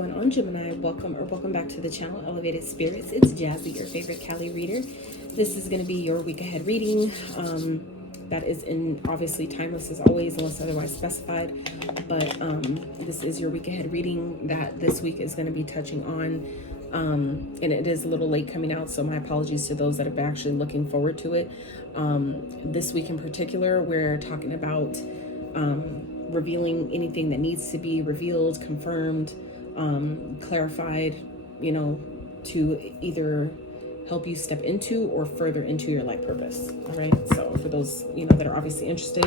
going on, Gemini? Welcome back to the channel, Elevated Spirits. It's Jazzy, your favorite Cali reader. This is going to be your week ahead reading. That is obviously timeless as always, unless otherwise specified. But this is your week ahead reading that this week is going to be touching on. And it is a little late coming out, so my apologies to those that have been actually looking forward to it. This week in particular, we're talking about revealing anything that needs to be revealed, confirmed, clarified, to either help you step into or further into your life purpose. All right. So for those, that are obviously interested,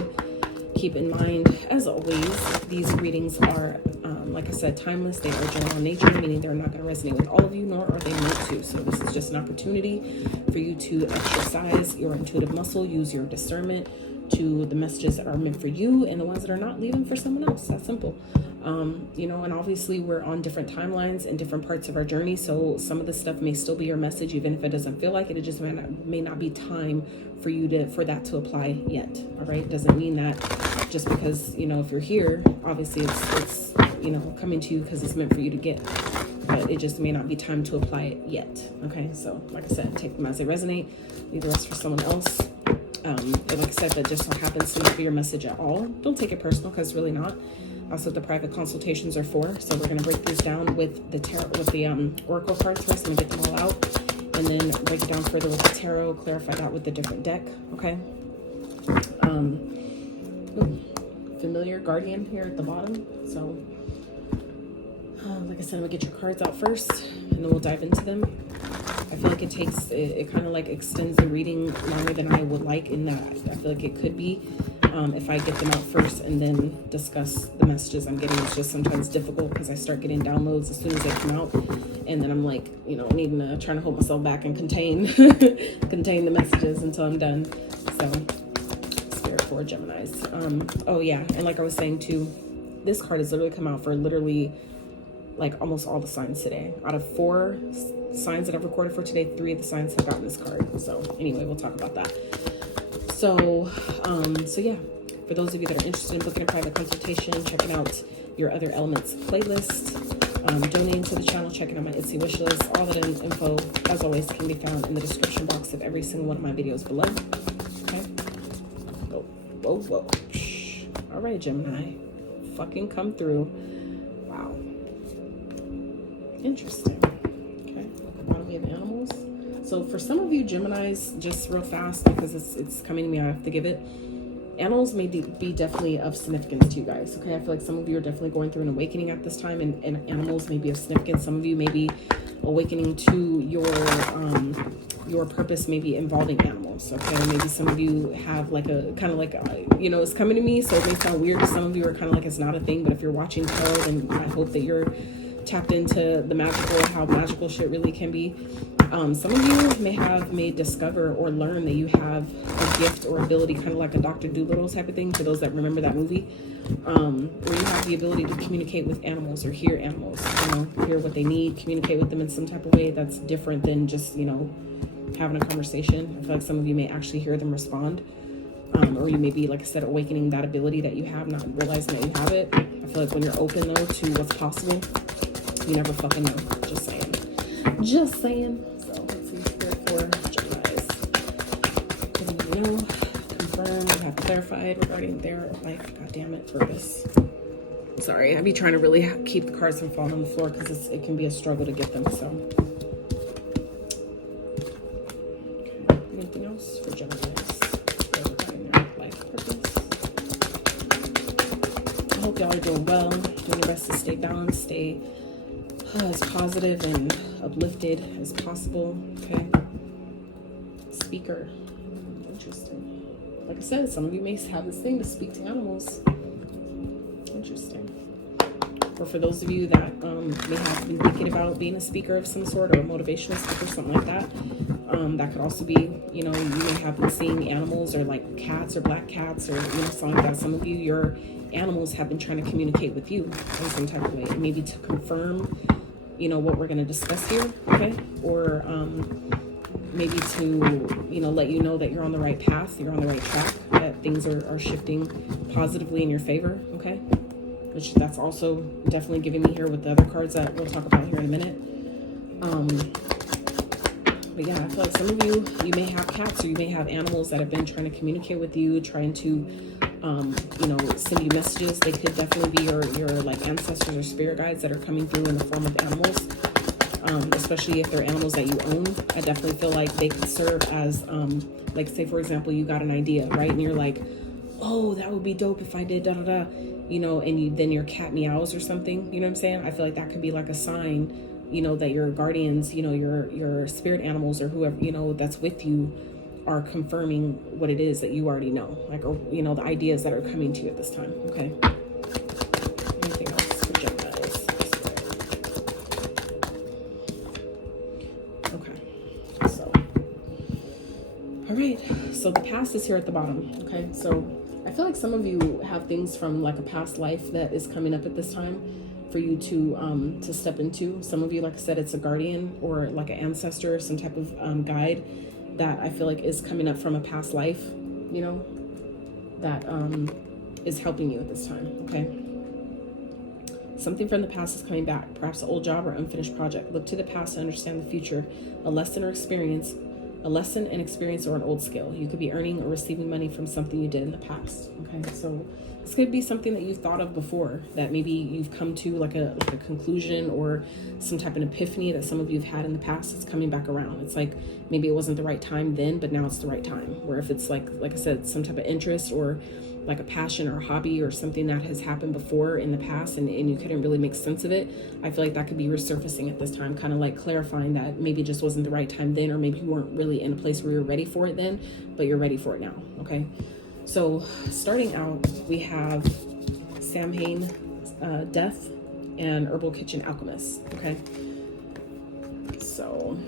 keep in mind, as always, these readings are, like I said, timeless. They are general in nature, meaning they're not going to resonate with all of you, nor are they meant to. So this is just an opportunity for you to exercise your intuitive muscle, use your discernment to the messages that are meant for you, and the ones that are not, leave them for someone else. That's simple. And obviously we're on different timelines and different parts of our journey, so some of the stuff may still be your message, even if it doesn't feel like it. It just may not be time for you for that to apply yet. All right, doesn't mean that just because if you're here, obviously it's coming to you because it's meant for you to get, but it just may not be time to apply it yet. Okay, so like I said, take them as they resonate, leave the rest for someone else. And like I said, that just so happens to not be your message at all. Don't take it personal, because it's really not. Also, the private consultations are for. So we're going to break these down with the tarot, with the oracle cards first, and get them all out, and then break it down further with the tarot, clarify that with the different deck. Okay. Familiar guardian here at the bottom. So like I said, I'm gonna get your cards out first, and then we'll dive into them. I feel like it kind of like extends the reading longer than I would like, in that I feel like it could be if I get them out first and then discuss the messages I'm getting. It's just sometimes difficult because I start getting downloads as soon as they come out, and then I'm like, needing to trying to hold myself back and contain the messages until I'm done. So Spirit for Geminis. Oh yeah, and like I was saying too, this card has literally come out for literally like almost all the signs today. Out of 4 signs that I've recorded for today, 3 of the signs have gotten this card. So anyway, we'll talk about that. So yeah, for those of you that are interested in booking a private consultation, checking out your Other Elements playlist, donating to the channel, checking out my Etsy wish list, all that info, as always, can be found in the description box of every single one of my videos below. Okay. Whoa. Shh. All right, Gemini, fucking come through. Wow. Interesting. Okay, economy of animals. So for some of you Geminis, just real fast, because it's coming to me, I have to give it. Animals may be definitely of significance to you guys. Okay, I feel like some of you are definitely going through an awakening at this time, and animals may be of significance. Some of you may be awakening to your purpose, maybe involving animals. Okay, maybe some of you have like a kind of like it's coming to me, so it may sound weird to some of you, are kind of like it's not a thing. But if you're watching tarot, then I hope that you're tapped into the magical, how magical shit really can be. Some of you may discover or learn that you have a gift or ability, kind of like a Dr. Dolittle type of thing, for those that remember that movie, where you have the ability to communicate with animals or hear animals, hear what they need, communicate with them in some type of way that's different than just, having a conversation. I feel like some of you may actually hear them respond, or you may be, like I said, awakening that ability that you have, not realizing that you have it. I feel like when you're open, though, to what's possible, you never fucking know. Just saying. So let's see, Spirit for Geminis. Confirm, have clarified regarding their life, goddammit, purpose. Sorry, I be trying to really keep the cards from falling on the floor, because it can be a struggle to get them. So okay. Anything else for Geminis regarding their life purpose? I hope y'all are doing well, doing your best to stay balanced, stay as positive and uplifted as possible. Okay. Speaker. Interesting. Like I said, some of you may have this thing to speak to animals. Interesting. Or for those of you that may have been thinking about being a speaker of some sort, or a motivational speaker, something like that. That could also be, you may have been seeing animals, or like cats or black cats, or something like that. Some of you, your animals have been trying to communicate with you in some type of way, maybe to confirm what we're going to discuss here, okay? Or maybe to, let you know that you're on the right path, you're on the right track, that things are shifting positively in your favor, okay? which that's also definitely giving me here with the other cards that we'll talk about here in a minute. But yeah, I feel like some of you may have cats, or you may have animals that have been trying to communicate with you, trying to, you know, send you messages. They could definitely be your like ancestors or spirit guides that are coming through in the form of animals, especially if they're animals that you own. I definitely feel like they could serve as, like say for example, you got an idea, right? And you're like, oh, that would be dope if I did da da da, you know, and then your cat meows or something, you know what I'm saying? I feel like that could be like a sign, you know, that your guardians, you know, your spirit animals or whoever, you know, that's with you are confirming what it is that you already know, like, or, you know, the ideas that are coming to you at this time. Okay. Anything else for Gemini? Okay. So, all right. So the past is here at the bottom. Okay. So I feel like some of you have things from like a past life that is coming up at this time for you to step into. Some of you, like I said, it's a guardian or like an ancestor, some type of guide that I feel like is coming up from a past life, you know, that is helping you at this time. Okay. Something from the past is coming back, perhaps an old job or unfinished project. Look to the past to understand the future, a lesson and experience, or an old skill. You could be earning or receiving money from something you did in the past. Okay, so this could be something that you've thought of before, that maybe you've come to like a conclusion or some type of epiphany that some of you have had in the past. It's coming back around. It's like maybe it wasn't the right time then, but now it's the right time. Where if it's like I said, some type of interest or like a passion or a hobby or something that has happened before in the past and you couldn't really make sense of it, I feel like that could be resurfacing at this time, kind of like clarifying that maybe it just wasn't the right time then, or maybe you weren't really in a place where you're ready for it then, but you're ready for it now. Okay, so starting out, we have Samhain, Death, and Herbal Kitchen Alchemist. Okay, so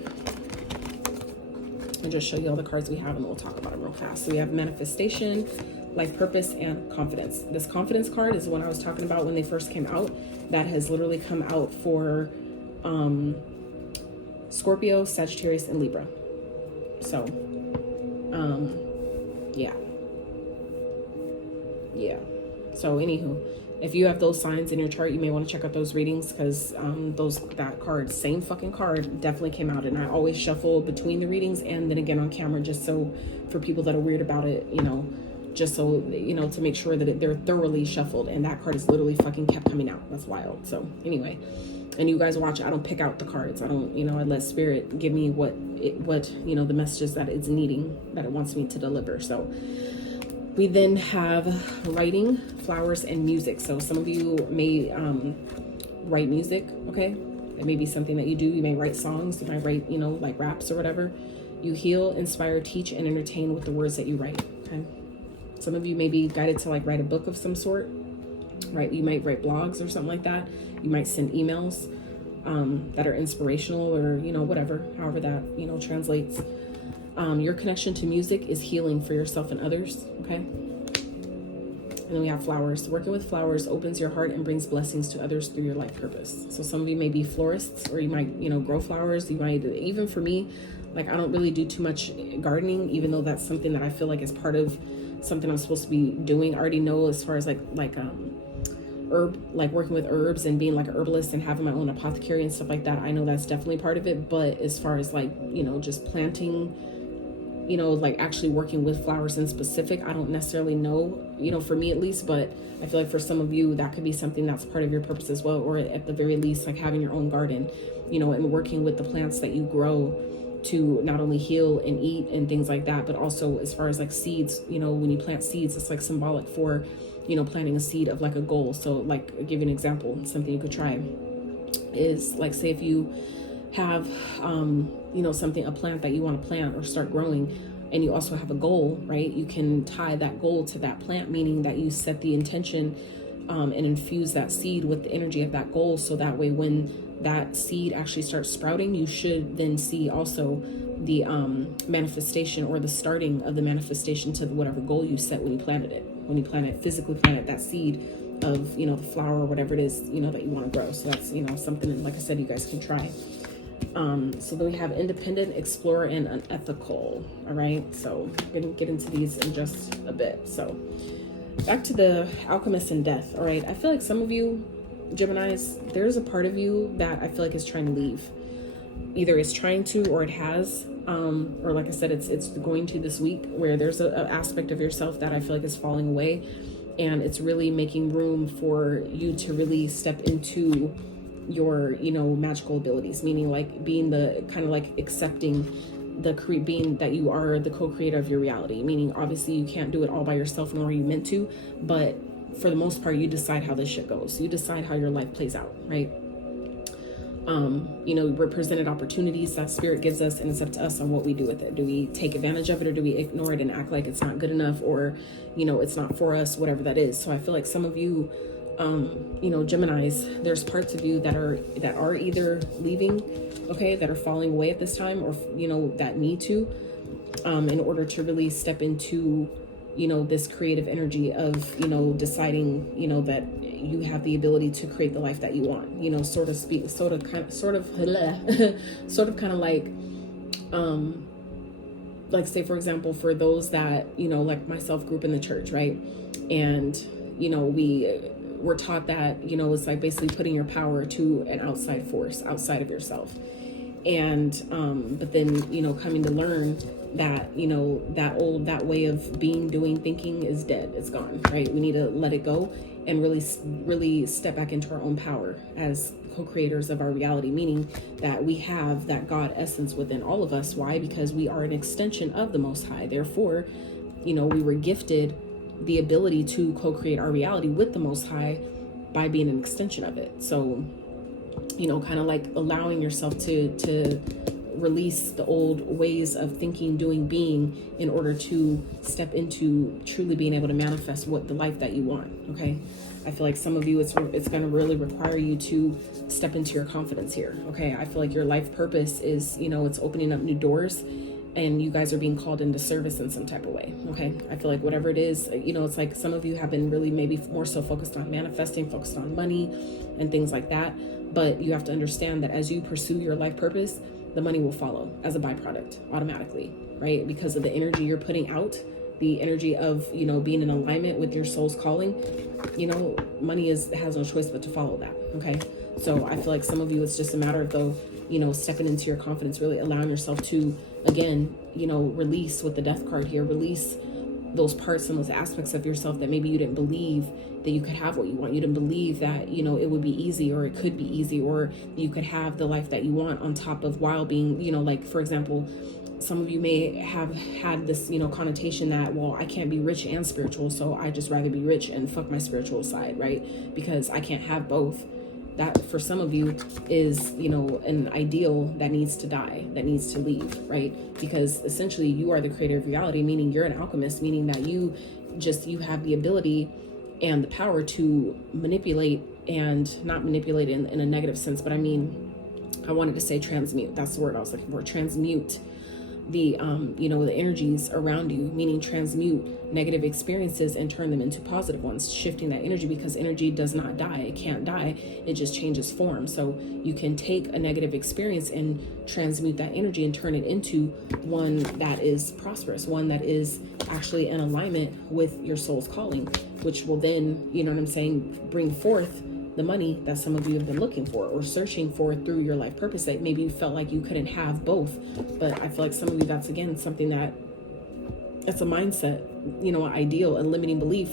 I'll just show you all the cards we have and we'll talk about them real fast. So we have Manifestation, Life Purpose, and Confidence. This Confidence card is the one I was talking about when they first came out. That has literally come out for Scorpio, Sagittarius, and Libra. So, yeah. So, anywho, if you have those signs in your chart, you may want to check out those readings, because that card, same fucking card, definitely came out. And I always shuffle between the readings and then again on camera, just so for people that are weird about it, you know, just so, you know, to make sure that they're thoroughly shuffled. And that card is literally fucking kept coming out. That's wild. So anyway, and you guys watch, I don't pick out the cards. I don't, you know, I let spirit give me what, you know, the messages that it's needing, that it wants me to deliver. So we then have writing, flowers, and music. So some of you may write music. Okay. It may be something that you do. You may write songs. You might write, you know, like raps or whatever. You heal, inspire, teach, and entertain with the words that you write. Okay. Some of you may be guided to like write a book of some sort, right? You might write blogs or something like that. You might send emails that are inspirational, or, you know, whatever, however that, you know, translates. Your connection to music is healing for yourself and others. Okay. And then we have flowers. Working with flowers opens your heart and brings blessings to others through your life purpose. So some of you may be florists, or you might, you know, grow flowers. You might, even for me, like, I don't really do too much gardening, even though that's something that I feel like is part of something I'm supposed to be doing. I already know as far as like working with herbs and being like an herbalist and having my own apothecary and stuff like that, I know that's definitely part of it. But as far as like, you know, just planting, you know, like actually working with flowers in specific, I don't necessarily know, you know, for me at least. But I feel like for some of you, that could be something that's part of your purpose as well, or at the very least, like having your own garden, you know, and working with the plants that you grow to not only heal and eat and things like that, but also as far as like seeds, you know, when you plant seeds, it's like symbolic for, you know, planting a seed of like a goal. So like, I'll give you an example. Something you could try is like, say if you have, you know, a plant that you want to plant or start growing, and you also have a goal, right? You can tie that goal to that plant, meaning that you set the intention and infuse that seed with the energy of that goal. So that way, when that seed actually starts sprouting, you should then see also the manifestation, or the starting of the manifestation to whatever goal you set when you planted it. When you physically planted that seed of, you know, the flower or whatever it is, you know, that you want to grow. So that's, you know, something, like I said, you guys can try. So then we have independent, explorer, and unethical. All right. So I'm going to get into these in just a bit. So back to the alchemist and death. All right, I feel like some of you Geminis, there's a part of you that I feel like is trying to leave. Either it's trying to, or it has, or like I said, it's going to this week, where there's an aspect of yourself that I feel like is falling away, and it's really making room for you to really step into your, you know, magical abilities, meaning like being the kind of like accepting being that you are the co-creator of your reality, meaning obviously you can't do it all by yourself, nor are you meant to, but for the most part, you decide how this shit goes. You decide how your life plays out, right? You know, we're presented opportunities that spirit gives us, and it's up to us on what we do with it. Do we take advantage of it, or do we ignore it and act like it's not good enough, or, you know, it's not for us, whatever that is. So I feel like some of you, you know, Geminis, there's parts of you that are either leaving, okay, that are falling away at this time, or, you know, that need to, in order to really step into, you know, this creative energy of, you know, deciding, you know, that you have the ability to create the life that you want, you know, sort of kind of like say, for example, for those that, you know, like myself, grew up in the church, right? And, you know, we're taught that, you know, it's like basically putting your power to an outside force outside of yourself. And but then, you know, coming to learn that, you know, that way of being, doing, thinking is dead. It's gone, right? We need to let it go and really step back into our own power as co-creators of our reality, meaning that we have that God essence within all of us. Why? Because we are an extension of the Most High. Therefore, you know, we were gifted the ability to co-create our reality with the Most High by being an extension of it. So, you know, kind of like allowing yourself to release the old ways of thinking, doing, being, in order to step into truly being able to manifest what the life that you want. Okay, I feel like some of you, it's going to really require you to step into your confidence here. Okay, I feel like your life purpose is, you know, it's opening up new doors, and you guys are being called into service in some type of way. Okay, I feel like whatever it is, you know, it's like some of you have been really maybe more so focused on manifesting, focused on money and things like that. But you have to understand that as you pursue your life purpose, the money will follow as a byproduct automatically, right? Because of the energy you're putting out, the energy of, you know, being in alignment with your soul's calling, you know, money has no choice but to follow that. Okay, so I feel like some of you, it's just a matter of, though, you know, stepping into your confidence, really allowing yourself to, again, you know, release with the death card here, release those parts and those aspects of yourself that maybe you didn't believe that you could have what you want. You didn't believe that, you know, it would be easy, or it could be easy, or you could have the life that you want on top of, while being, you know, like, for example, some of you may have had this, you know, connotation that, well, I can't be rich and spiritual, so I just rather be rich and fuck my spiritual side, right? Because I can't have both. That, for some of you, is, you know, an ideal that needs to die, that needs to leave, right? Because essentially you are the creator of reality, meaning you're an alchemist, meaning that you have the ability and the power to manipulate, and not manipulate in a negative sense, but I mean, I wanted to say transmute. That's the word I was looking for. Transmute the, you know, the energies around you, meaning transmute negative experiences and turn them into positive ones, shifting that energy, because energy does not die. It can't die. It just changes form. So you can take a negative experience and transmute that energy and turn it into one that is prosperous, one that is actually in alignment with your soul's calling, which will then, you know what I'm saying, bring forth the money that some of you have been looking for or searching for through your life purpose, that maybe you felt like you couldn't have both. But I feel like some of you, that's again something that's a mindset, you know, ideal, a limiting belief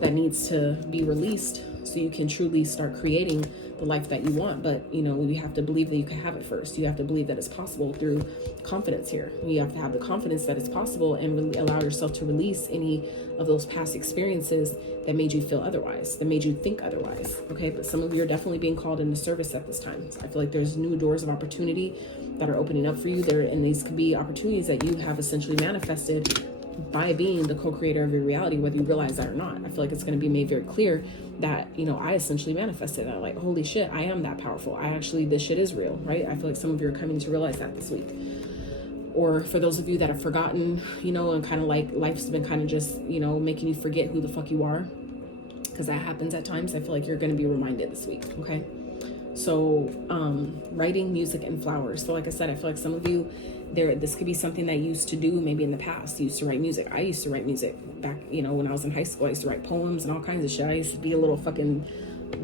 that needs to be released so you can truly start creating the life that you want. But, you know, you have to believe that you can have it first. You have to believe that it's possible through confidence here. You have to have the confidence that it's possible, and really allow yourself to release any of those past experiences that made you feel otherwise, that made you think otherwise. Okay, but some of you are definitely being called into service at this time. So I feel like there's new doors of opportunity that are opening up for you there, and these could be opportunities that you have essentially manifested by being the co-creator of your reality, whether you realize that or not. I feel like it's going to be made very clear that, you know, I essentially manifested that. Like, holy shit, I am that powerful. This shit is real, right? I feel like some of you are coming to realize that this week. Or for those of you that have forgotten, you know, and kind of like life's been kind of just, you know, making you forget who the fuck you are, because that happens at times. I feel like you're going to be reminded this week. Okay, So writing, music, and flowers. So like I said, I feel like some of you, this could be something that you used to do maybe in the past. You used to write music. I used to write music back, you know, when I was in high school. I used to write poems and all kinds of shit. I used to be a little fucking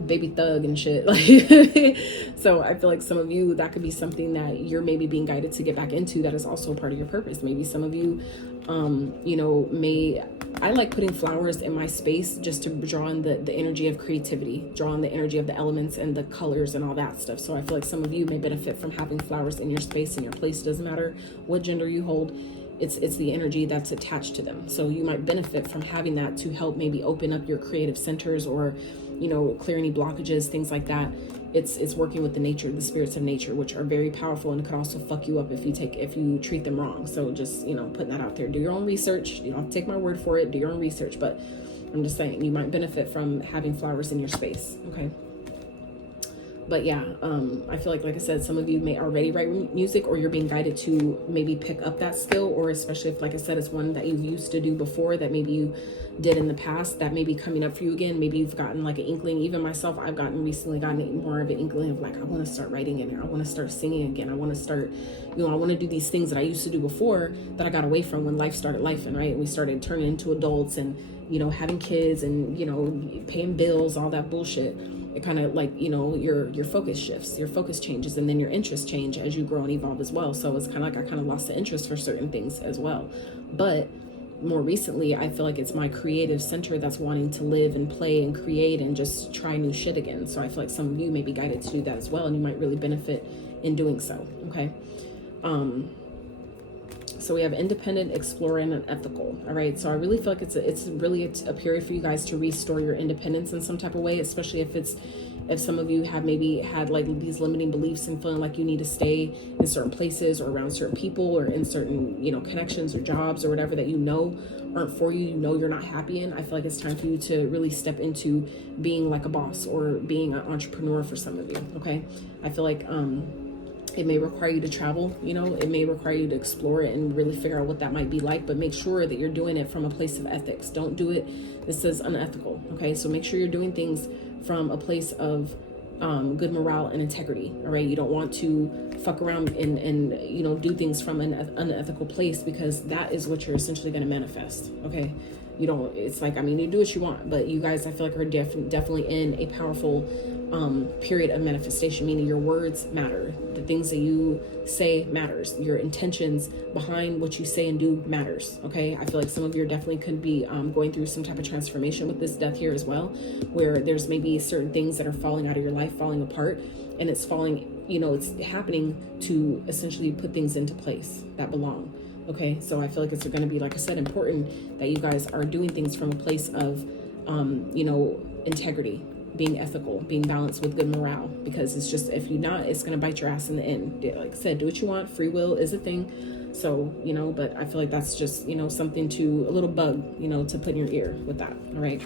baby thug and shit. Like, so I feel like some of you, that could be something that you're maybe being guided to get back into. That is also part of your purpose. Maybe some of you, you know, I like putting flowers in my space just to draw in the energy of creativity, draw in the energy of the elements and the colors and all that stuff. So I feel like some of you may benefit from having flowers in your space, in your place. Doesn't matter what gender you hold. It's the energy that's attached to them. So you might benefit from having that to help maybe open up your creative centers, or, you know, clear any blockages, things like that. It's working with the nature, the spirits of nature, which are very powerful and could also fuck you up if you treat them wrong. So just, you know, putting that out there. Do your own research. You don't have to take my word for it. Do your own research. But I'm just saying, you might benefit from having flowers in your space. Okay. But yeah, I feel like I said, some of you may already write music, or you're being guided to maybe pick up that skill, or especially if, like I said, it's one that you used to do before that maybe you did in the past that may be coming up for you again. Maybe you've gotten like an inkling. Even myself, I've recently gotten more of an inkling of like, I want to start writing again. I want to start singing again. I want to start, you know, I want to do these things that I used to do before that I got away from when life started lifing, right? And we started turning into adults and, you know, having kids and, you know, paying bills, all that bullshit. It kind of like, you know, your focus shifts, your focus changes, and then your interests change as you grow and evolve as well. So it's kind of like I kind of lost the interest for certain things as well. But more recently, I feel like it's my creative center that's wanting to live and play and create and just try new shit again. So I feel like some of you may be guided to do that as well, and you might really benefit in doing so. Okay. So we have independent, exploring, and ethical. All right. So I really feel like it's really a period for you guys to restore your independence in some type of way, especially if some of you have maybe had like these limiting beliefs and feeling like you need to stay in certain places or around certain people or in certain, you know, connections or jobs or whatever that you know aren't for you, you know, you're not happy in. I feel like it's time for you to really step into being like a boss or being an entrepreneur for some of you. Okay. I feel like, it may require you to travel, you know, it may require you to explore it and really figure out what that might be like, but make sure that you're doing it from a place of ethics. Don't do it. This is unethical. Okay. So make sure you're doing things from a place of good morale and integrity. All right. You don't want to fuck around and, you know, do things from an unethical place, because that is what you're essentially going to manifest. Okay. You don't, it's like, I mean, you do what you want, but you guys, I feel like are definitely in a powerful period of manifestation, meaning your words matter. The things that you say matters. Your intentions behind what you say and do matters. Okay. I feel like some of you definitely could be going through some type of transformation with this death here as well, where there's maybe certain things that are falling out of your life, falling apart, and it's falling, you know, it's happening to essentially put things into place that belong. Okay, so I feel like it's going to be, like I said, important that you guys are doing things from a place of, you know, integrity, being ethical, being balanced with good morale, because it's just, if you're not, it's going to bite your ass in the end. Like I said, do what you want. Free will is a thing. So, you know, but I feel like that's just, you know, something to, a little bug, you know, to put in your ear with that. All right.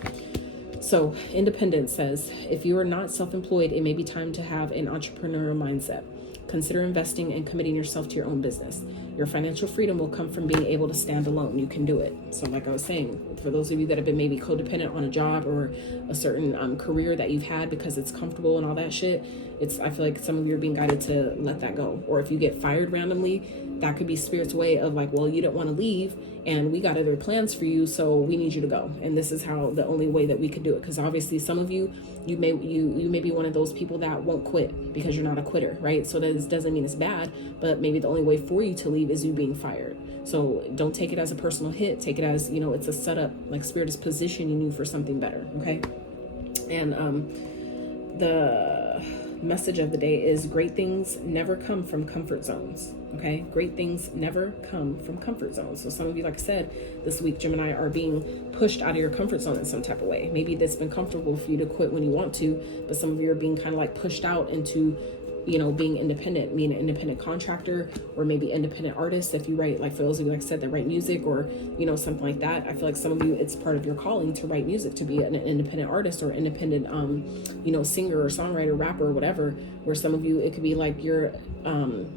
So independence says, if you are not self-employed, it may be time to have an entrepreneurial mindset. Consider investing and committing yourself to your own business. Your financial freedom will come from being able to stand alone. You can do it. So like I was saying, for those of you that have been maybe codependent on a job or a certain career that you've had because it's comfortable and all that shit, I feel like some of you are being guided to let that go. Or if you get fired randomly, that could be Spirit's way of like, well, you didn't want to leave and we got other plans for you, so we need you to go. And this is how, the only way that we could do it. Because obviously some of you, you may be one of those people that won't quit because you're not a quitter, right? So that doesn't mean it's bad, but maybe the only way for you to leave is you being fired. So don't take it as a personal hit. Take it as, you know, it's a setup, like Spirit is positioning you for something better. Okay. And the message of the day is, great things never come from comfort zones. Okay, great things never come from comfort zones. So some of you, like I said, this week, Gemini, are being pushed out of your comfort zone in some type of way. Maybe that's been comfortable for you to quit when you want to, but some of you are being kind of like pushed out into you know, being independent, being an independent contractor, or maybe independent artist. If you write, like for those of you, like I said, that write music, or, you know, something like that. I feel like some of you, it's part of your calling to write music, to be an independent artist or independent, you know, singer or songwriter, rapper, or whatever. Where some of you, it could be like you're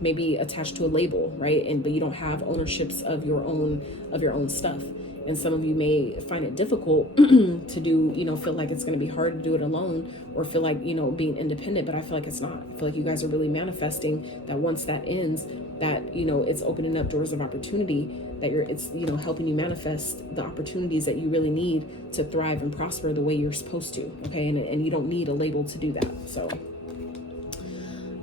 maybe attached to a label, right? But you don't have ownerships of your own stuff. And some of you may find it difficult to do, you know, feel like it's going to be hard to do it alone, or feel like, you know, being independent, but I feel like it's not. I feel like you guys are really manifesting that once that ends, that, you know, it's opening up doors of opportunity, that it's, you know, helping you manifest the opportunities that you really need to thrive and prosper the way you're supposed to. Okay. And you don't need a label to do that. So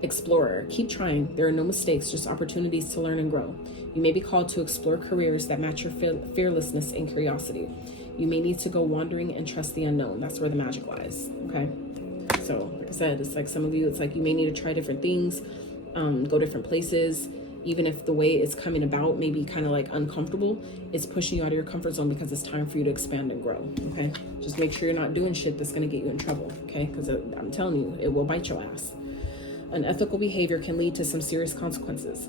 explorer, keep trying. There are no mistakes, just opportunities to learn and grow. You may be called to explore careers that match your fearlessness and curiosity. You may need to go wandering and trust the unknown. That's where the magic lies. Okay. So like I said, it's like some of you, it's like you may need to try different things, go different places, even if the way it's coming about may be kind of like uncomfortable. It's pushing you out of your comfort zone because it's time for you to expand and grow. Okay. Just make sure you're not doing shit that's going to get you in trouble. Okay. Because I'm telling you, it will bite your ass. Unethical behavior can lead to some serious consequences.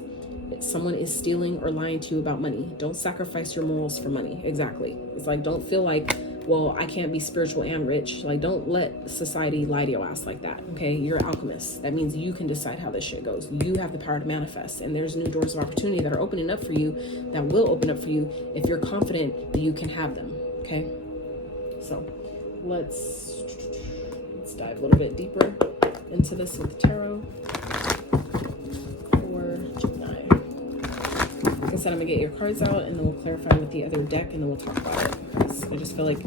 Someone is stealing or lying to you about money. Don't sacrifice your morals for money. Exactly. It's like, don't feel like, well, I can't be spiritual and rich. Like, don't let society lie to your ass like that. Okay. You're an alchemist. That means you can decide how this shit goes. You have the power to manifest, and there's new doors of opportunity that are opening up for you, that will open up for you if you're confident that you can have them. Okay. So let's dive a little bit deeper into this with the tarot for Gemini. Like I said, I'm gonna get your cards out and then we'll clarify with the other deck and then we'll talk about it. I just feel like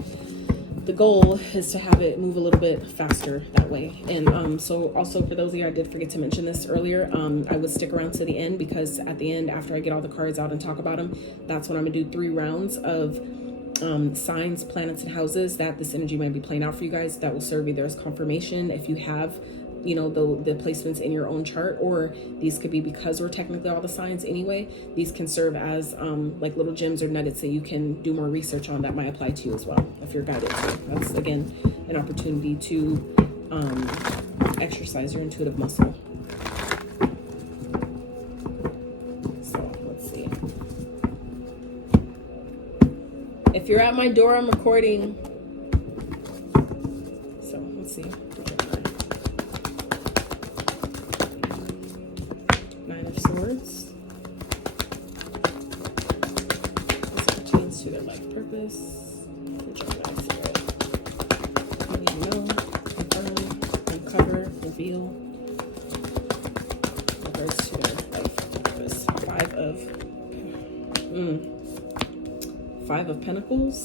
the goal is to have it move a little bit faster that way. And so also for those of you, I did forget to mention this earlier, I would stick around to the end, because at the end, after I get all the cards out and talk about them, that's when I'm gonna do 3 rounds of signs, planets, and houses that this energy might be playing out for you guys. That will serve you there as confirmation if you have, you know, the placements in your own chart, or these could be, because we're technically all the signs anyway, these can serve as like little gems or nuggets that you can do more research on that might apply to you as well if you're guided to. That's again an opportunity to exercise your intuitive muscle. So let's see. If you're at my door, I'm recording. So let's see. Swords. This pertains to their life purpose. The Gemini spirit. What do you know? Confirm, uncover, reveal. Regards to their life purpose. Five of Pentacles.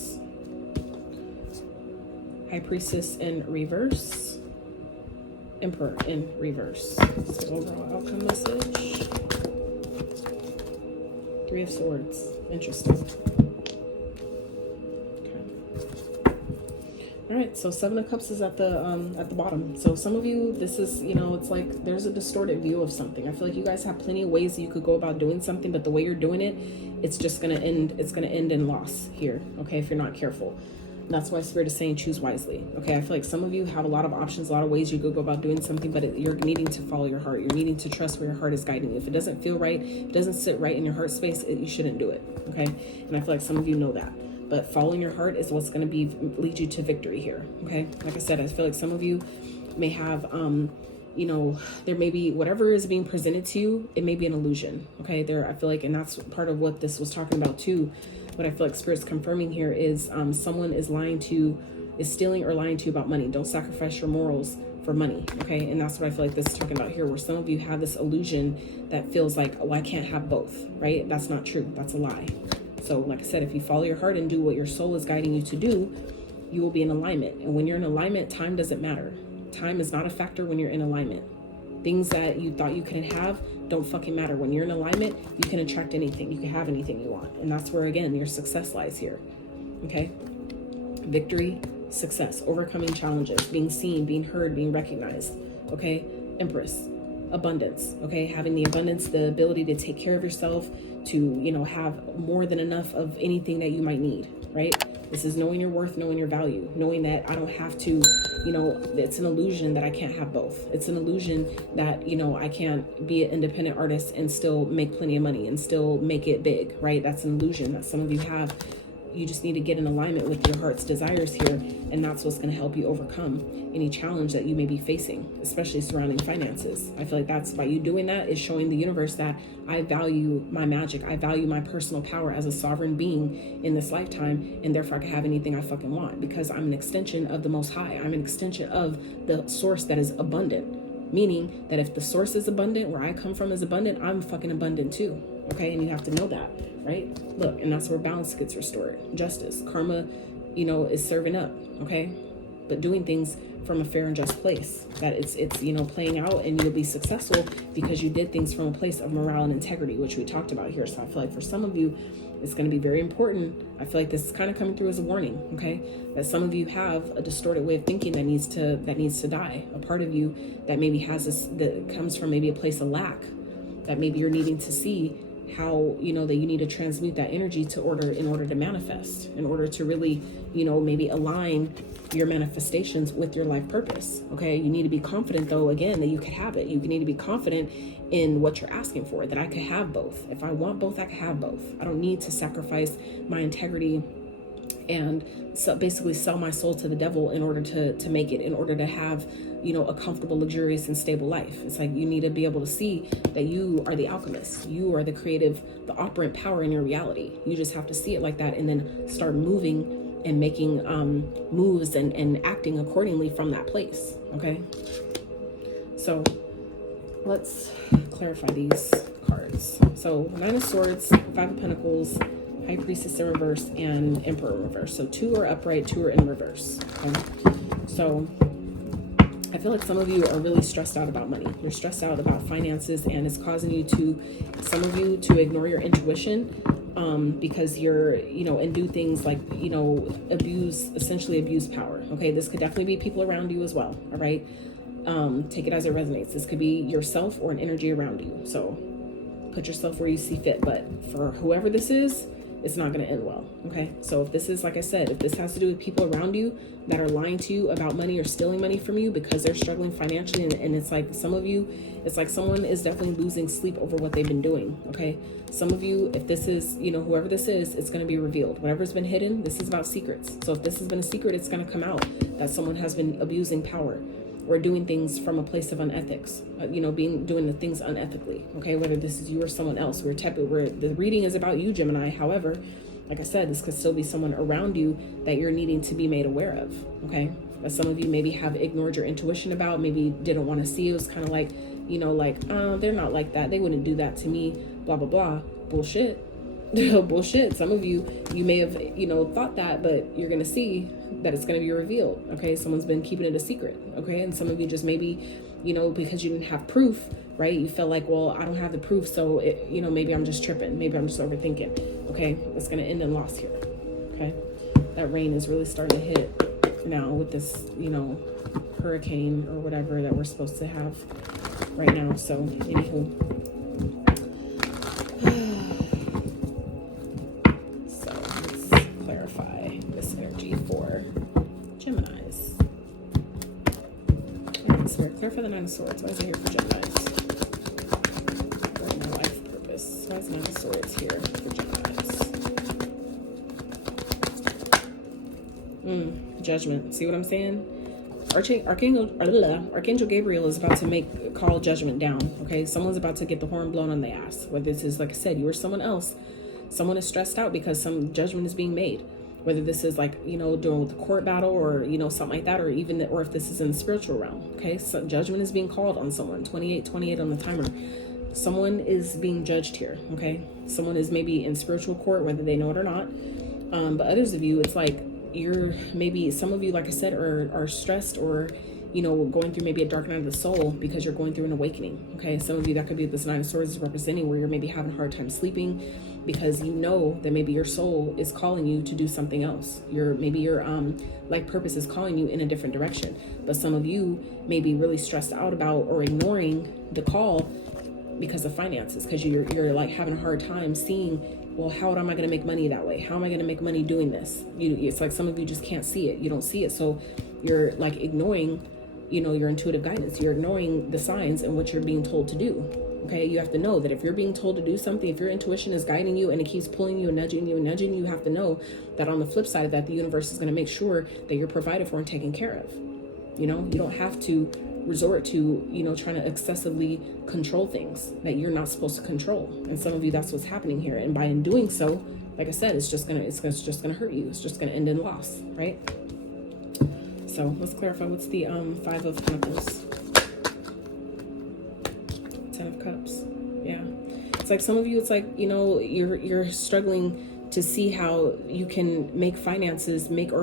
High Priestess in reverse. Emperor in reverse. So overall outcome message. 3 of Swords. Interesting. Okay. All right. So 7 of Cups is at the bottom. So some of you, this is, you know, it's like there's a distorted view of something. I feel like you guys have plenty of ways that you could go about doing something, but the way you're doing it, it's just gonna end. It's gonna end in loss here. Okay, if you're not careful. And that's why Spirit is saying choose wisely. Okay, I feel like some of you have a lot of options, a lot of ways you could go about doing something, but you're needing to follow your heart. You're needing to trust where your heart is guiding you. If it doesn't feel right, if it doesn't sit right in your heart space, you shouldn't do it. Okay, and I feel like some of you know that. But following your heart is what's going to lead you to victory here. Okay, like I said, I feel like some of you may have, you know, there may be whatever is being presented to you. It may be an illusion. Okay, I feel like, and that's part of what this was talking about too. What I feel like Spirit's confirming here is someone is stealing or lying to you about money. Don't sacrifice your morals for money. Okay, and that's what I feel like this is talking about here, where some of you have this illusion that feels like, oh, I can't have both, right? That's not true. That's a lie. So like I said, if you follow your heart and do what your soul is guiding you to do, you will be in alignment. And when you're in alignment, time doesn't matter. Time is not a factor when you're in alignment. Things that you thought you couldn't have don't fucking matter. When you're in alignment, you can attract anything. You can have anything you want. And that's where, again, your success lies here. Okay? Victory, success, overcoming challenges, being seen, being heard, being recognized. Okay? Empress, abundance. Okay? Having the abundance, the ability to take care of yourself, to, you know, have more than enough of anything that you might need. Right? This is knowing your worth, knowing your value, knowing that I don't have to, you know, it's an illusion that I can't have both. It's an illusion that, you know, I can't be an independent artist and still make plenty of money and still make it big, right? That's an illusion that some of you have. You just need to get in alignment with your heart's desires here, and that's what's going to help you overcome any challenge that you may be facing, especially surrounding finances. I feel like that's by you doing that is showing the universe that I value my magic. I value my personal power as a sovereign being in this lifetime, and therefore I can have anything I fucking want because I'm an extension of the Most High. I'm an extension of the source that is abundant, meaning that if the source is abundant, where I come from is abundant, I'm fucking abundant too. Okay, and you have to know that, right? Look, and that's where balance gets restored. Justice, karma, you know, is serving up, okay? But doing things from a fair and just place. That it's you know, playing out, and you'll be successful because you did things from a place of morale and integrity, which we talked about here. So I feel like for some of you, it's going to be very important. I feel like this is kind of coming through as a warning, okay? That some of you have a distorted way of thinking that needs to die. A part of you that maybe has this, that comes from maybe a place of lack, that maybe you're needing to see how, you know, that you need to transmute that energy in order to manifest, in order to really, you know, maybe align your manifestations with your life purpose. Okay, you need to be confident though, again, that you could have it. You need to be confident in what you're asking for, that I could have both. If I want both, I can have both. I don't need to sacrifice my integrity and so basically sell my soul to the devil in order to make it, in order to have, you know, a comfortable, luxurious, and stable life. It's like you need to be able to see that you are the alchemist. You are the creative, the operant power in your reality. You just have to see it like that and then start moving and making moves and acting accordingly from that place, okay? So let's clarify these cards. So Nine of Swords, Five of Pentacles, High Priestess in reverse, and Emperor in reverse. So two are upright, two are in reverse. Okay? So I feel like some of you are really stressed out about money. You're stressed out about finances, and it's causing you to, some of you, to ignore your intuition because you're, you know, and do things like, you know, essentially abuse power. Okay, this could definitely be people around you as well. All right, take it as it resonates. This could be yourself or an energy around you. So put yourself where you see fit. But for whoever this is, it's not going to end well. Okay, so if this is, like I said, if this has to do with people around you that are lying to you about money or stealing money from you because they're struggling financially, and it's like some of you, it's like someone is definitely losing sleep over what they've been doing. Okay, some of you, if this is, you know, whoever this is, it's going to be revealed. Whatever's been hidden, this is about secrets. So if this has been a secret, it's going to come out that someone has been abusing power or doing things from a place of unethics, you know, doing the things unethically. Okay, whether this is you or someone else. Where the reading is about you, Gemini. However, like I said, this could still be someone around you that you're needing to be made aware of. Okay, but some of you maybe have ignored your intuition about, maybe didn't want to see. It was kind of like, you know, like, they're not like that, they wouldn't do that to me, blah blah blah. Bullshit. Bullshit. Some of you may have, you know, thought that, but you're gonna see that it's gonna be revealed. Okay, someone's been keeping it a secret. Okay, and some of you just maybe, you know, because you didn't have proof, right? You felt like, well, I don't have the proof, so it, you know, maybe I'm just tripping, maybe I'm just overthinking. Okay, it's gonna end in loss here. Okay, that rain is really starting to hit now with this, you know, hurricane or whatever that we're supposed to have right now. So anywho. Clarify the Nine of Swords. Why is it here for Geminis? What my life purpose? Why is Nine of Swords here for Geminis? Judgment. See what I'm saying? Archangel Gabriel is about to call judgment down. Okay, someone's about to get the horn blown on their ass. Whether this is, like I said, you or someone else, someone is stressed out because some judgment is being made. Whether this is like, you know, doing with the court battle or, you know, something like that, or even, or if this is in the spiritual realm. Okay, so judgment is being called on someone. 28 on the timer. Someone is being judged here. Okay, someone is maybe in spiritual court, whether they know it or not. But others of you, it's like you're maybe, some of you, like I said, are stressed or, you know, going through maybe a dark night of the soul because you're going through an awakening. Okay, some of you, that could be what this Nine of Swords is representing, where you're maybe having a hard time sleeping because you know that maybe your soul is calling you to do something else. Maybe your life purpose is calling you in a different direction. But some of you may be really stressed out about or ignoring the call because of finances, because you're like having a hard time seeing, well, how am I going to make money that way? How am I going to make money doing this? It's like some of you just can't see it. You don't see it. So You're like ignoring, you know, your intuitive guidance. You're ignoring the signs and what you're being told to do. Okay, you have to know that if you're being told to do something, if your intuition is guiding you and it keeps pulling you and nudging you and nudging you, you have to know that on the flip side of that, the universe is going to make sure that you're provided for and taken care of. You know, you don't have to resort to, you know, trying to excessively control things that you're not supposed to control. And some of you, that's what's happening here. And by in doing so, like I said, it's just gonna hurt you. It's just gonna end in loss, right? So let's clarify. What's the 5 of Pentacles? 10 of Cups. Yeah, it's like some of you, it's like, you know, you're struggling to see how you can make finances, make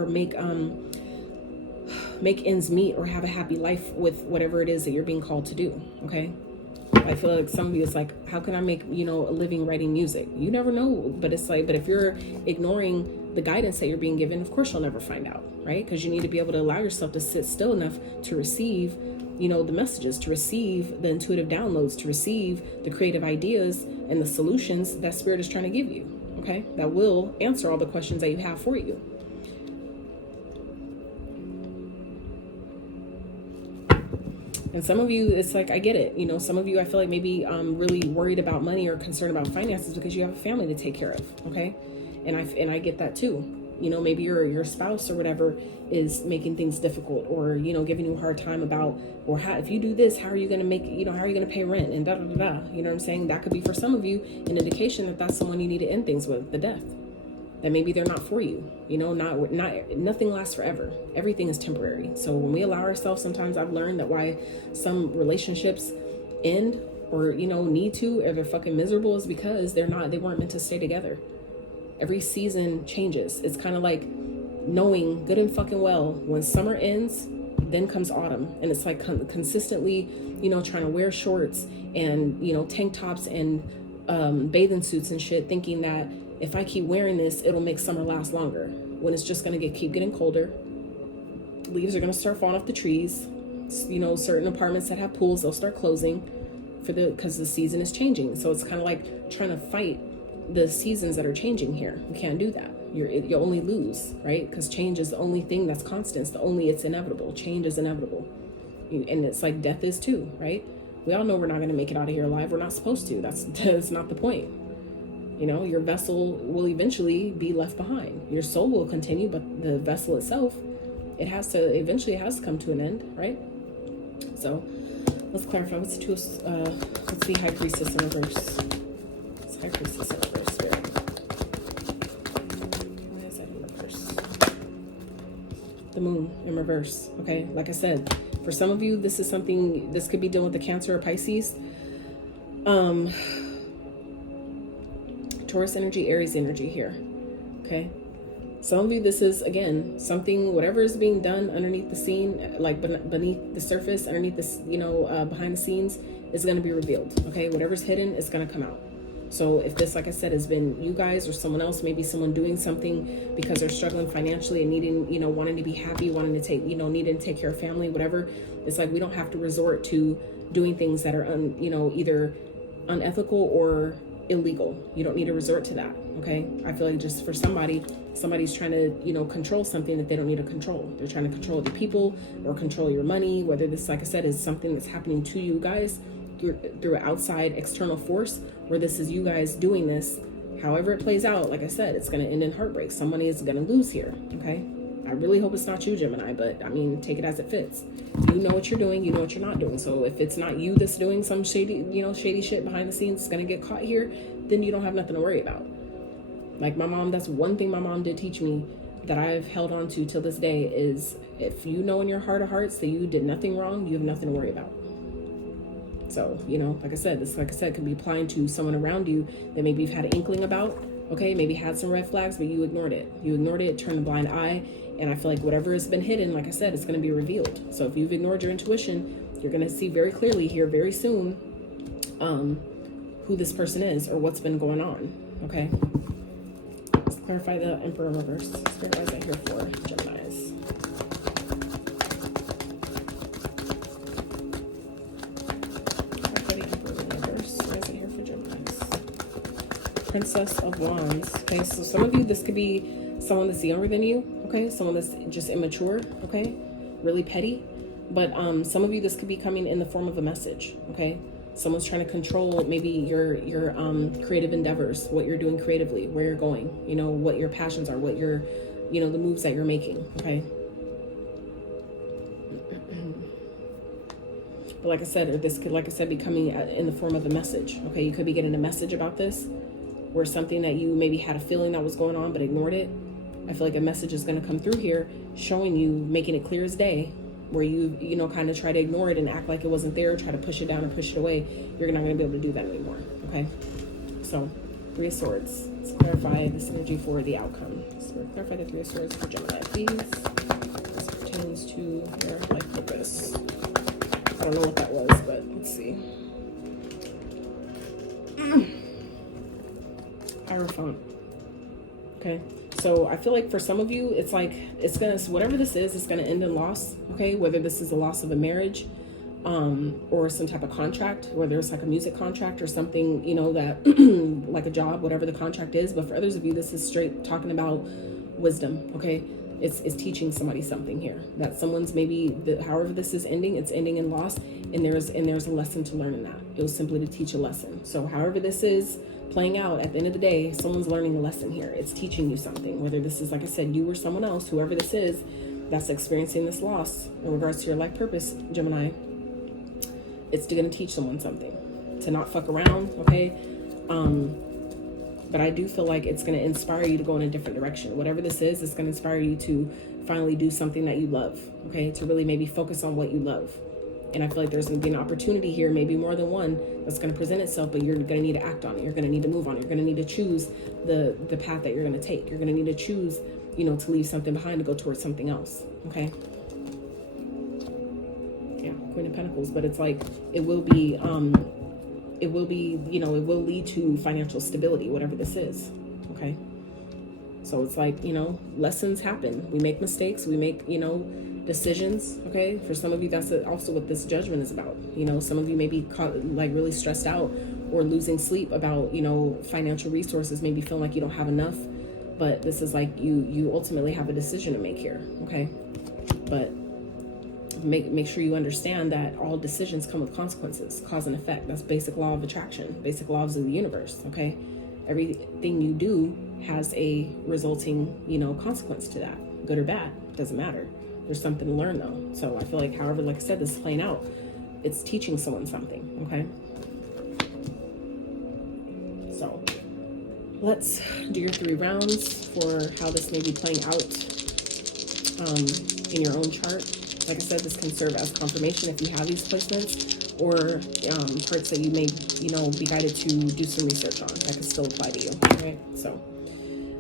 ends meet, or have a happy life with whatever it is that you're being called to do. Okay, I feel like some of you, it's like, how can I make, you know, a living writing music? You never know. But it's like, but if you're ignoring the guidance that you're being given, of course you'll never find out, right? Because you need to be able to allow yourself to sit still enough to receive, you know, the messages, to receive the intuitive downloads, to receive the creative ideas and the solutions that Spirit is trying to give you. Okay, that will answer all the questions that you have for you. And some of you, it's like, I get it. You know, some of you, I feel like maybe really worried about money or concerned about finances because you have a family to take care of. Okay. And I get that too. You know, maybe your spouse or whatever is making things difficult, or, you know, giving you a hard time about, or how, if you do this, how are you going to make, you know, how are you going to pay rent and da, da, da, da. You know what I'm saying? That could be for some of you an indication that that's someone you need to end things with, the death. That maybe they're not for you, you know, nothing lasts forever. Everything is temporary. So when we allow ourselves, sometimes I've learned that why some relationships end, or, you know, need to, or they're fucking miserable, is because they weren't meant to stay together. Every season changes. It's kind of like knowing good and fucking well when summer ends, then comes autumn. And it's like consistently, you know, trying to wear shorts and, you know, tank tops and bathing suits and shit, thinking that if I keep wearing this, it'll make summer last longer, when it's just going to keep getting colder. Leaves are going to start falling off the trees. You know, certain apartments that have pools, they'll start closing because the season is changing. So it's kind of like trying to fight the seasons that are changing here. You can't do that. You only lose, right? Because change is the only thing that's constant. It's inevitable. Change is inevitable. And it's like death is too, right? We all know we're not going to make it out of here alive. We're not supposed to. That's not the point. You know, your vessel will eventually be left behind. Your soul will continue, but the vessel itself, it has to come to an end, right? So let's clarify. What's the High Priestess in reverse? It's High Priestess in reverse, Spirit. Why is that in reverse? The Moon in reverse. Okay, like I said, for some of you, this could be dealing with the Cancer or Pisces. Taurus energy, Aries energy here. Okay, some of you, this is again something, whatever is being done underneath the scene, like beneath the surface, underneath this, you know, behind the scenes, is going to be revealed. Okay, whatever's hidden is going to come out. So if this, like I said, has been you guys or someone else, maybe someone doing something because they're struggling financially and needing, you know, wanting to be happy, wanting to take, you know, needing to take care of family, whatever. It's like we don't have to resort to doing things that are you know, either unethical or illegal. You don't need to resort to that. Okay, I feel like just for somebody's trying to, you know, control something that they don't need to control. They're trying to control the people or control your money, whether this, like I said, is something that's happening to you guys through an outside external force, or this is you guys doing this. However it plays out, like I said, it's going to end in heartbreak. Somebody is going to lose here. Okay, I really hope it's not you, Gemini, but I mean, take it as it fits. You know what you're doing, you know what you're not doing. So if it's not you that's doing some shady shit behind the scenes, it's going to get caught here, then you don't have nothing to worry about. Like my mom, that's one thing my mom did teach me that I've held on to till this day, is if you know in your heart of hearts that you did nothing wrong, you have nothing to worry about. So, you know, like I said, could be applying to someone around you that maybe you've had an inkling about, okay, maybe had some red flags, but you ignored it. Turned a blind eye. And I feel like whatever has been hidden, like I said, it's going to be revealed. So if you've ignored your intuition, you're going to see very clearly here very soon who this person is or what's been going on. Okay. Let's clarify the Emperor in reverse. Spirit, what is that here for Geminis? Clarify the Emperor in reverse. What is it here for Geminis? Princess of Wands. Okay, so some of you, this could be someone that's younger than you. Okay, someone that's just immature. Okay, really petty. But some of you, this could be coming in the form of a message, okay? Someone's trying to control maybe your creative endeavors, what you're doing creatively, where you're going, you know, what your passions are, what your, you know, the moves that you're making, okay? But like I said, or this could, like I said, be coming in the form of a message, okay? You could be getting a message about this, or something that you maybe had a feeling that was going on but ignored it. I feel like a message is going to come through here showing you, making it clear as day, where you know, kind of try to ignore it and act like it wasn't there, try to push it down or push it away. You're not going to be able to do that anymore, okay? So, Three of Swords. Let's clarify this energy for the outcome. So clarify the Three of Swords for Gemini, please. This pertains to their life purpose. I don't know what that was, but let's see. Hierophant. Okay, so I feel like for some of you, it's like, it's gonna, whatever this is, it's gonna end in loss, okay? Whether this is a loss of a marriage, or some type of contract, whether it's like a music contract or something, you know, that like a job, whatever the contract is. But for others of you, this is straight talking about wisdom, okay? It's teaching somebody something here, that someone's maybe, however this is ending, it's ending in loss, and there's a lesson to learn in that. It was simply to teach a lesson. So however this is playing out, at the end of the day, someone's learning a lesson here. It's teaching you something, whether this is, like I said, you or someone else, whoever this is that's experiencing this loss in regards to your life purpose, Gemini. It's going to teach someone something, to not fuck around, okay? But I do feel like it's going to inspire you to go in a different direction. Whatever this is, it's going to inspire you to finally do something that you love, okay? To really maybe focus on what you love. And I feel like there's going to be an opportunity here, maybe more than one, that's going to present itself, but you're going to need to act on it. You're going to need to move on it. You're going to need to choose the path that you're going to take. You're going to need to choose, you know, to leave something behind to go towards something else, okay? Yeah, Queen of Pentacles. But it's like, it will be, you know, it will lead to financial stability, whatever this is, okay? So it's like, you know, lessons happen. We make mistakes. We make, you know, decisions, okay? For some of you, that's also what this judgment is about. You know, some of you may be like really stressed out or losing sleep about, you know, financial resources, maybe feeling like you don't have enough. But this is like you ultimately have a decision to make here, okay? But make sure you understand that all decisions come with consequences, cause and effect. That's basic law of attraction, basic laws of the universe, okay? Everything you do has a resulting, you know, consequence to that, good or bad, doesn't matter. There's something to learn though. So I feel like, however, like I said, this is playing out, it's teaching someone something, okay? So let's do your 3 rounds for how this may be playing out in your own chart. Like I said, this can serve as confirmation if you have these placements, or parts that you may, you know, be guided to do some research on that could still apply to you, right? So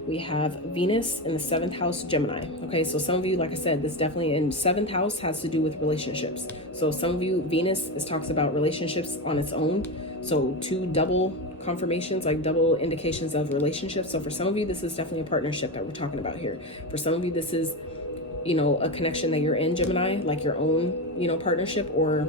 we have Venus in the 7th house, Gemini. Okay, so some of you, like I said, this definitely in 7th house has to do with relationships. So some of you, Venus talks about relationships on its own. So 2 double confirmations, like double indications of relationships. So for some of you, this is definitely a partnership that we're talking about here. For some of you, this is, you know, a connection that you're in, Gemini, like your own, you know, partnership, or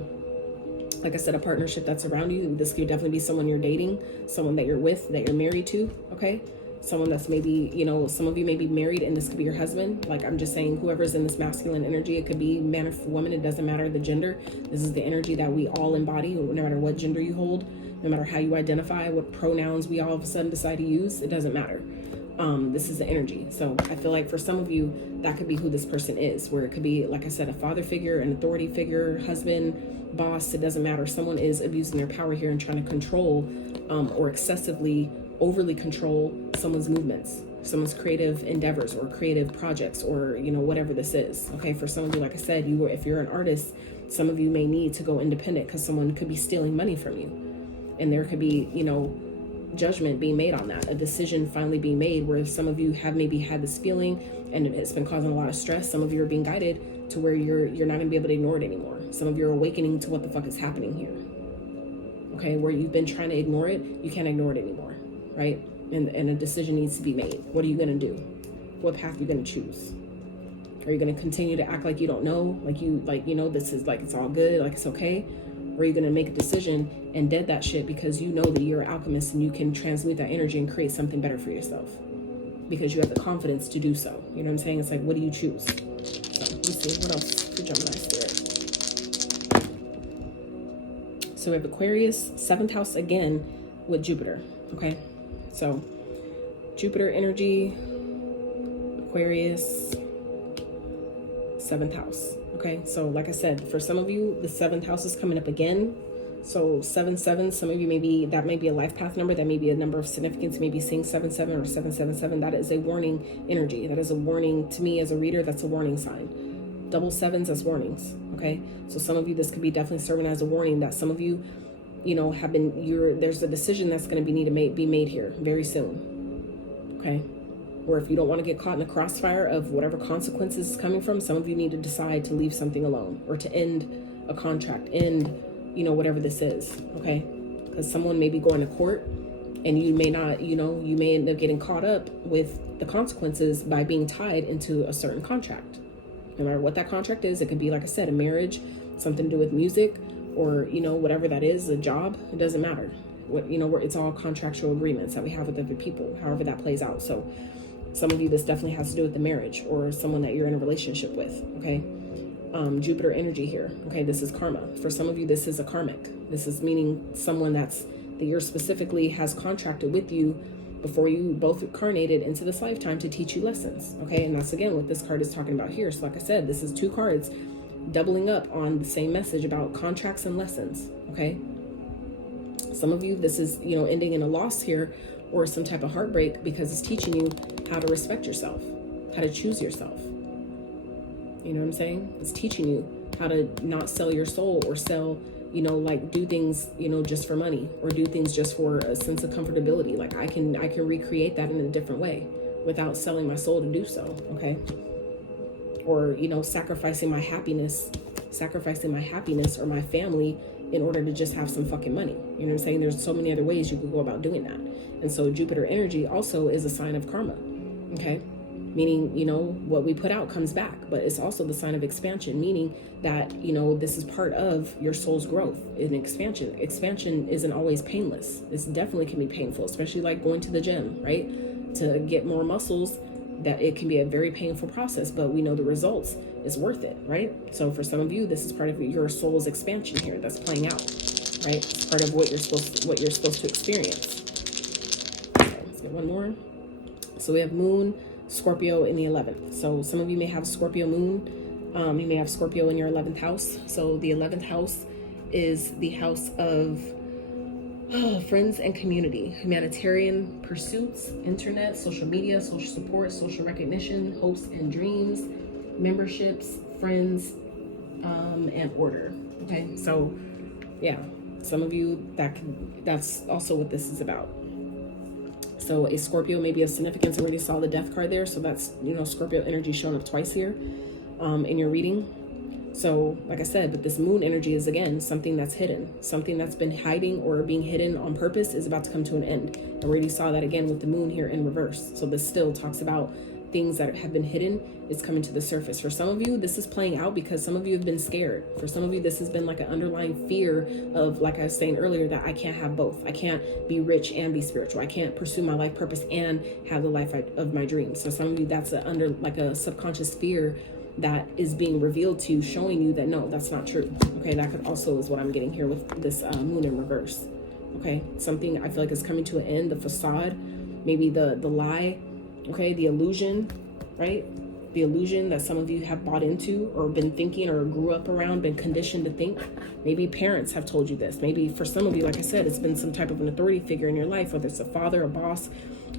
like I said, a partnership that's around you. This could definitely be someone you're dating, someone that you're with, that you're married to, okay? Someone that's maybe, you know, some of you may be married and this could be your husband. Like I'm just saying, whoever's in this masculine energy, it could be man or woman, it doesn't matter the gender. This is the energy that we all embody, no matter what gender you hold, no matter how you identify, what pronouns we all of a sudden decide to use, it doesn't matter. This is the energy. So I feel like for some of you, that could be who this person is, where it could be, like I said, a father figure, an authority figure, husband, boss, it doesn't matter. Someone is abusing their power here and trying to control or excessively, overly control someone's movements, someone's creative endeavors or creative projects, or, you know, whatever this is. Okay, for some of you, like I said, if you're an artist, some of you may need to go independent because someone could be stealing money from you. And there could be, you know, judgment being made on that, a decision finally being made, where some of you have maybe had this feeling and it's been causing a lot of stress. Some of you are being guided to where you're not going to be able to ignore it anymore. Some of you are awakening to what the fuck is happening here. Okay, where you've been trying to ignore it, you can't ignore it anymore, right? And a decision needs to be made. What are you going to do? What path are you going to choose? Are you going to continue to act like you don't know, like you know, this is like, it's all good, like it's okay? Or are you going to make a decision and dead that shit because you know that you're an alchemist and you can transmute that energy and create something better for yourself because you have the confidence to do so? You know what I'm saying? It's like, what do you choose? So let's see, what else? for Gemini spirit. So we have Aquarius, 7th house again with Jupiter. Okay, so Jupiter energy, Aquarius, 7th house. Okay, so like I said, for some of you, the 7th house is coming up again. So 7-7, some of you maybe, that may be a life path number, that may be a number of significance, maybe seeing 7-7 or 7-7-7. That is a warning energy. That is a warning to me as a reader. That's a warning sign. Double sevens as warnings. Okay, so some of you, this could be definitely serving as a warning that some of you, you know, have been, there's a decision that's going to need to be made here very soon. Okay, or if you don't want to get caught in the crossfire of whatever consequences is coming from, some of you need to decide to leave something alone or to end a contract, end, you know, whatever this is. Okay, because someone may be going to court and you may not, you know, you may end up getting caught up with the consequences by being tied into a certain contract. No matter what that contract is, it could be, like I said, a marriage, something to do with music, or, you know, whatever that is, a job. It doesn't matter. What, you know, it's all contractual agreements that we have with other people, however that plays out. So some of you, this definitely has to do with the marriage or someone that you're in a relationship with. Okay, Jupiter energy here. Okay, this is karma. For some of you, this is a karmic. This is meaning someone that you're specifically has contracted with you before you both incarnated into this lifetime to teach you lessons. Okay, and that's again what this card is talking about here. So like I said, this is 2 cards doubling up on the same message about contracts and lessons. Okay, some of you, this is, you know, ending in a loss here or some type of heartbreak, because it's teaching you how to respect yourself, how to choose yourself. You know what I'm saying? It's teaching you how to not sell your soul or sell, you know, like do things, you know, just for money, or do things just for a sense of comfortability. Like I can recreate that in a different way without selling my soul to do so. Okay, or, you know, sacrificing my happiness or my family in order to just have some fucking money. You know what I'm saying? There's so many other ways you could go about doing that. And so Jupiter energy also is a sign of karma. Okay, meaning, you know, what we put out comes back, but it's also the sign of expansion, meaning that, you know, this is part of your soul's growth in expansion. Expansion isn't always painless. This definitely can be painful, especially like going to the gym, right? To get more muscles, that it can be a very painful process, but we know the results is worth it, right? So for some of you, this is part of your soul's expansion here that's playing out, right? It's part of what you're supposed to experience. Okay, let's get one more. So we have Moon, Scorpio in the 11th. So some of you may have Scorpio Moon. You may have Scorpio in your 11th house. So the 11th house is the house of friends and community, humanitarian pursuits, internet, social media, social support, social recognition, hopes and dreams, memberships, friends, and order. Okay, so yeah, some of you, that's also what this is about. So a Scorpio may be of significance. I already saw the death card there, so that's, you know, Scorpio energy showing up twice here in your reading. So like I said, but this moon energy is, again, something that's hidden, something that's been hiding or being hidden on purpose is about to come to an end. I already saw that again with the moon here in reverse. So this still talks about things that have been hidden is coming to the surface. For some of you, this is playing out because some of you have been scared. For some of you, this has been like an underlying fear of, like I was saying earlier, that I can't have both. I can't be rich and be spiritual. I can't pursue my life purpose and have the life of my dreams. So some of you, that's a subconscious fear that is being revealed to you, showing you that no, that's not true. Okay, that could also is what I'm getting here with this moon in reverse. Okay, something I feel like is coming to an end, the facade, maybe the lie, okay, the illusion, right? The illusion that some of you have bought into or been thinking or grew up around, been conditioned to think. Maybe parents have told you this. Maybe for some of you, like I said, it's been some type of an authority figure in your life, whether it's a father, a boss,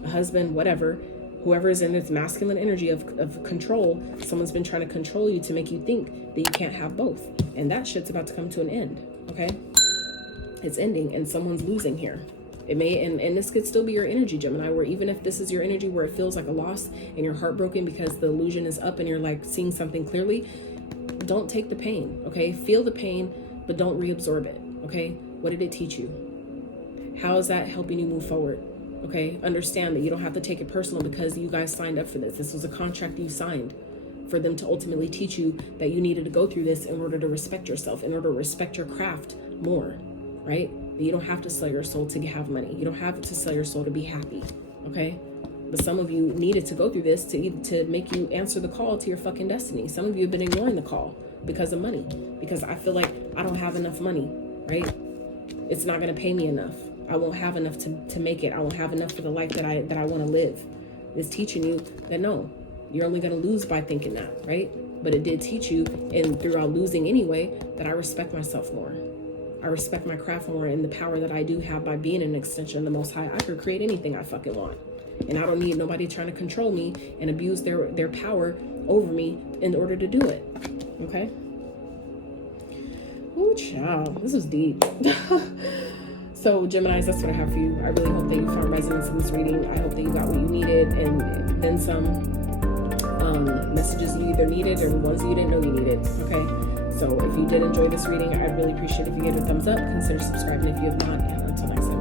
a husband, whatever. Whoever is in this masculine energy of control, someone's been trying to control you to make you think that you can't have both. And that shit's about to come to an end, okay? It's ending and someone's losing here. It may, and this could still be your energy, Gemini, where even if this is your energy where it feels like a loss and you're heartbroken because the illusion is up and you're like seeing something clearly, don't take the pain, okay? Feel the pain, but don't reabsorb it, okay? What did it teach you? How is that helping you move forward? Okay, understand that you don't have to take it personal because you guys signed up for this. This was a contract you signed for them to ultimately teach you that you needed to go through this in order to respect yourself, in order to respect your craft more, right? You don't have to sell your soul to have money. You don't have to sell your soul to be happy, okay? But some of you needed to go through this to make you answer the call to your fucking destiny. Some of you have been ignoring the call, because of money, because I feel like I don't have enough money, right? It's not going to pay me enough. I won't have enough to make it. I won't have enough for the life that I want to live. It's teaching you that no, you're only going to lose by thinking that, right? But it did teach you, and throughout losing anyway, that I respect myself more. I respect my craft more and the power that I do have by being an extension of the Most High. I could create anything I fucking want. And I don't need nobody trying to control me and abuse their power over me in order to do it. Okay? Ooh, child. This is deep. So, Geminis, that's what I have for you. I really hope that you found resonance in this reading. I hope that you got what you needed and then some. Messages you either needed or ones you didn't know you needed. Okay? So, if you did enjoy this reading, I'd really appreciate if you gave it a thumbs up. Consider subscribing if you have not. And until next time.